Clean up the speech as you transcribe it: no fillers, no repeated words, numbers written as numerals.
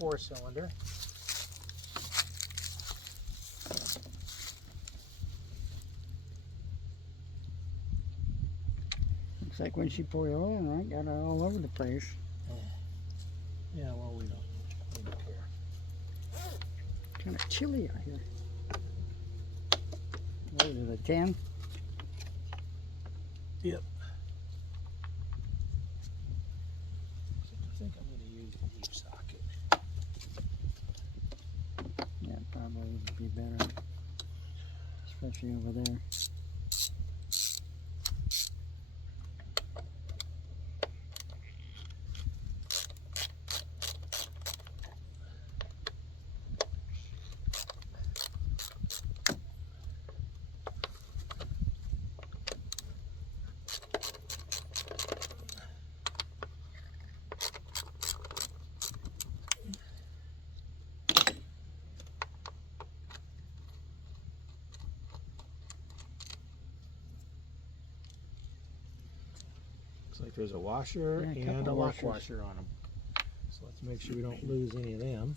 4-cylinder. Looks like when she poured oil in, right? Got it all over the place. Yeah, well, we don't care. Kind of chilly out here. What is it, a 10? Yep. I think I'm going to use the deep socket. Yeah, probably would be better. Especially over there. Looks like there's a washer Yeah, a and couple a lock washers. washer on them. So let's make sure we don't lose any of them.